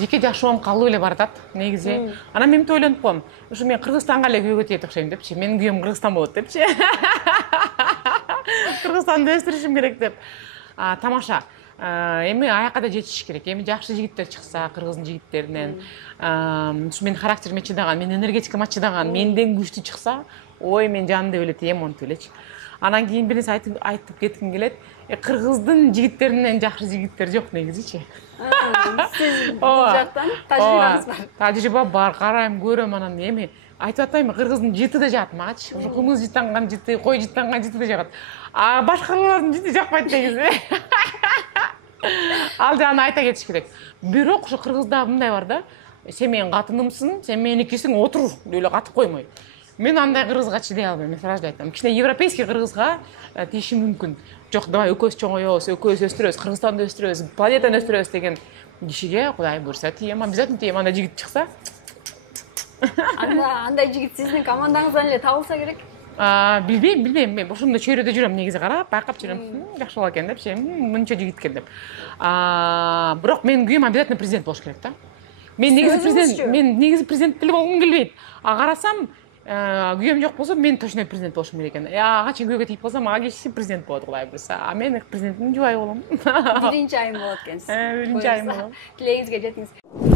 жеке жакшы болуп калып эле баратат негизи. Анан мен ойлонуп коем, ушу мен Кыргызстанга эле күйөөгө тиет окшойм депчи. Менин күйөөм Кыргызстан болот депчи. Кыргызстанды өстүрүшүм керек деп. Тамаша. Эми аякка да жетиш керек. Эми жакшы жигиттер чыкса, кыргыздын жигиттеринен, ушу менин характериме чыдаган, менин энергетикама чыдаган, менден күчтүү чыкса, ой, мен жанымды белет монтип элечи. Анан кийин бир нерсе айтып кетким келет. Кыргыздын жигиттеринен жакшы жигиттер жок негизичи. Сиз бул жактан тажрыйбаңыз бар. Тажрыйба бар, карайм, көрөм, анан эми айтып атпайбы, кыргыздын жыты да жагат магачы. Ушу кымыз жытанган жыты, кой жытанган жыты да жагат. А башкалардын жыты жакпайт негизи. Ал жагын айта кетиш керек. Бирок ушу кыргызда мындай бар да, сен менин катынымсың, сен меникисиң, отур деп эле катып коймой. Мен андай кыргызга чыдай албайм, мен сразу айтам. Кичине европейский кыргызга тийишим мүмкүн. Жок, давай экөөбүз чоңоебуз, экөөбүз өстүрөбүз, Кыргызстанды өстүрөбүз, планетаны өстүрөбүз деген кишиге Кудай буйрса тием, обязательно тием. Андай жигит чыкса. Андай жигит сиздин командаңыздан эле табылса керек. Билбейм. Мен ошондо чөйрөдө жүрөм негизи, карап, байкап жүрөм. Жакшы болот экен депчи, мынча жигит экен деп. Бирок менин күйөөм обязательно президент болуш керек да. Мен негизи президент деле болгум келбейт. Карасам, күйөөм жок болсо, мен точно президент болушум керек экен. Ага чейин күйөөгө тийип калсам, ага киши президент болот, Кудай буйрса. Мен президенттин жубайы болом. Биринчи айым болот экенсиз. Биринчи айым болом. Тилегиңизге жетиңиз.